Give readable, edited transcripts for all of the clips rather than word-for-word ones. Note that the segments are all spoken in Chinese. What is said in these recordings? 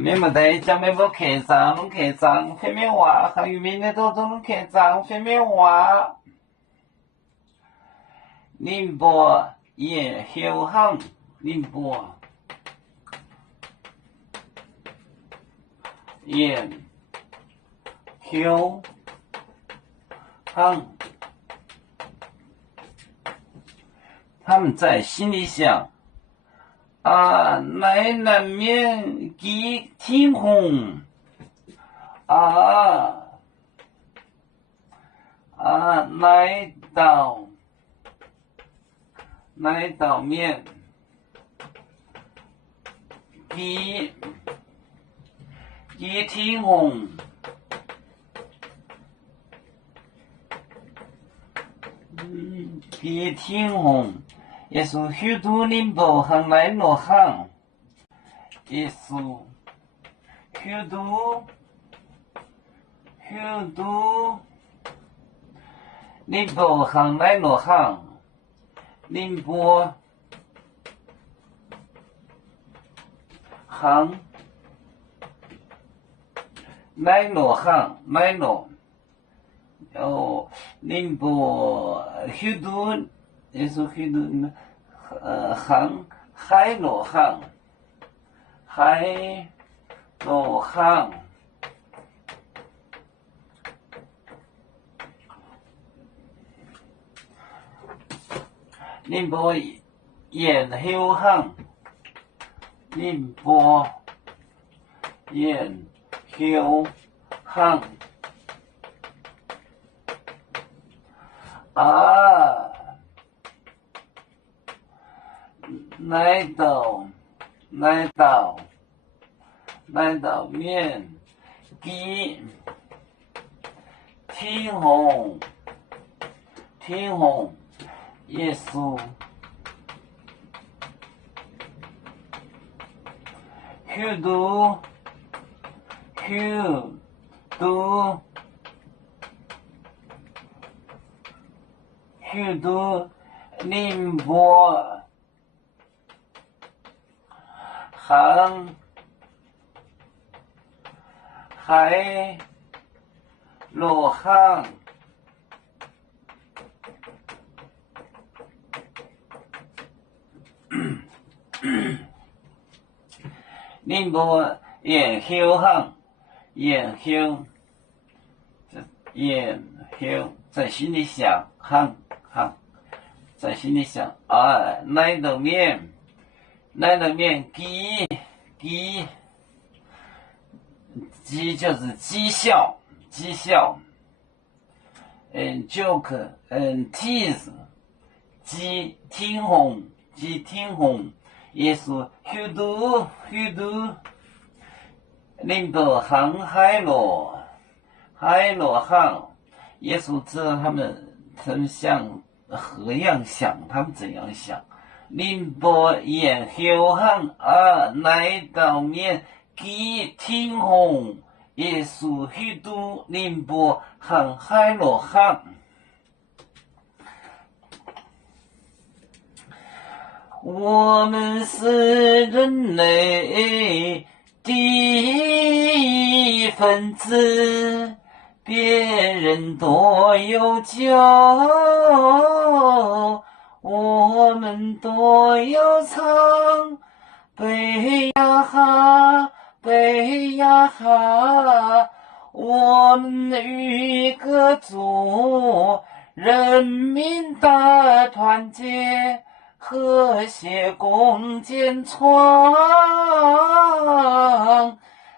免么得，讲免不客张，拢客张，非免话，汉语面的多种拢客张，非免话。宁波也后巷，宁波也后巷，他们在心里想。来南面给天空来到面给天空给天空也是许多人不很来落行，也是许多人不很来落行，人不行来落行来落人不许多。也是许多行海落行，海落行，宁波沿后行，宁波沿后行来到面给天空耶稣许多宁波行海落行，宁波沿后行，沿后在心里想行，在心里想来到面绩就是绩效joke tease 天空也是许多人不行海落行，耶稣知道他们像何样想，他们怎样想。宁波沿后行来到面给天空，也是许多宁波行海落行。我们是人类的一份子，别人多有酒，我们多有唱，背呀哈，我们与歌组，人民大团结，和谐共建创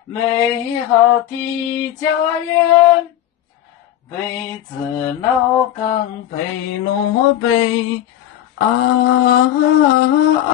美好的家园，北自老港北诺北